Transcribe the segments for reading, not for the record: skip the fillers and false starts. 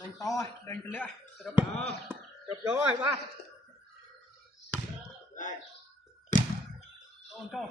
đánh to đánh lẽ chụp dấu rồi ba châu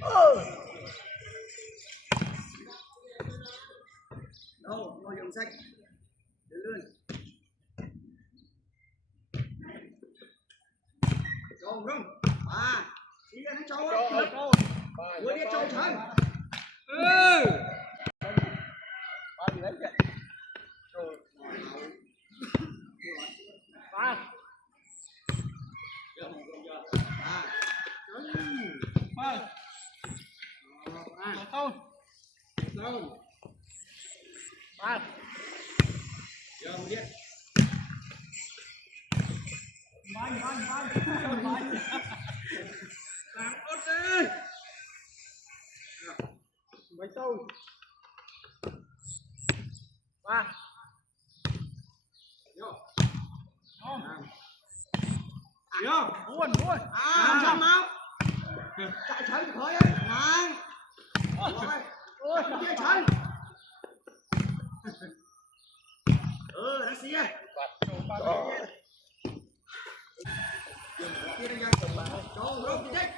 ơi đâu ngồi đường sách đến luôn châu rung đi ra châu vừa đi châu trời ba gì đấy vậy rồi ba giờ một điện bánh làm ớt đi bánh sâu ba vô vô buồn làm máu chạy thấy khởi ấy này ôi chạy thấy nó xí ơi cho rốt đi đấy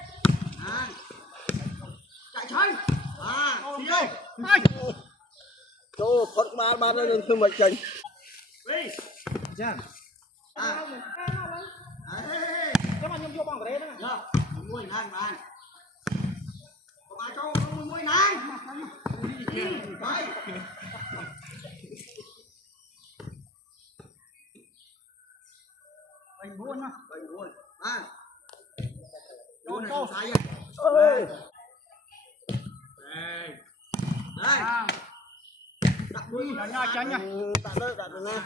chạy chơi xí ơi Chỗ phật ba nên thương mệnh trình. Đi. Dạ. À. Đấy. Cái mà nhung vô bằng cái đấy đó. Dạ. Mùi nàng nàng. Mà cho mùi nàng. Đấy. Mình buôn mà. Bình buồn. À. Đâu này Câu. sai vậy? Ơi. Đây. Đây. Đặt đi. Nhỏ nhỏ chanh nha. Đặt đây đặt đây.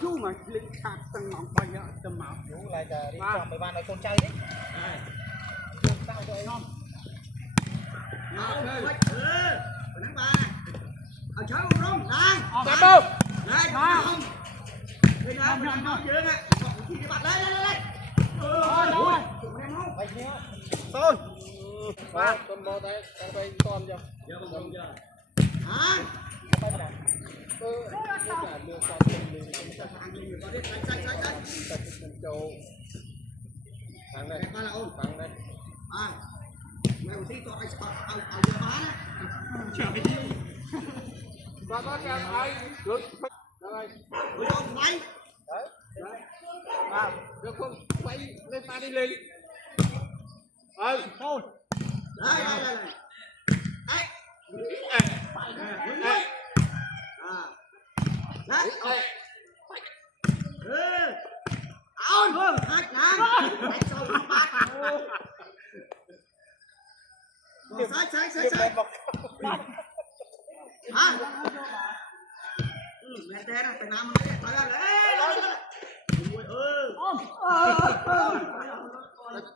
Chú mà lên chặt từng mỏng bay á, từng mỏng. Chú lại giờ đi chọn mấy bạn này con trai đấy. Tao cho anh non. Nào chơi. Đánh ba. Ở chơi một rung. Đây. Đẹp đâu? Đây. Không. Đây nè. Nó dữ nè. Thì cái bạn lên lên lên. Rồi rồi. Bạch nhé. Thôi. Ba. Con bò đấy, con bay con chưa? Giờ không giờ. Hả? Thằng này, Ba là ôn. thằng này. À. Mày một tí cho anh ở giờ má nè. Trời ơi. Ba có nhà ai? Được. Đây. Ôi dồi mày. Đấy. À, được không? Quay lên ta đi lên. Thôi. Đây đây đây. Đấy. Đấy. À. Đấy. Ôn. Hạch ngang. Đánh sâu nó bát vào. Sai. Hả? Mẹ thế nào phải làm cái này phải là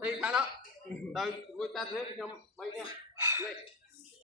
Thì sao đó? Đây, người ta thế cho mấy nha.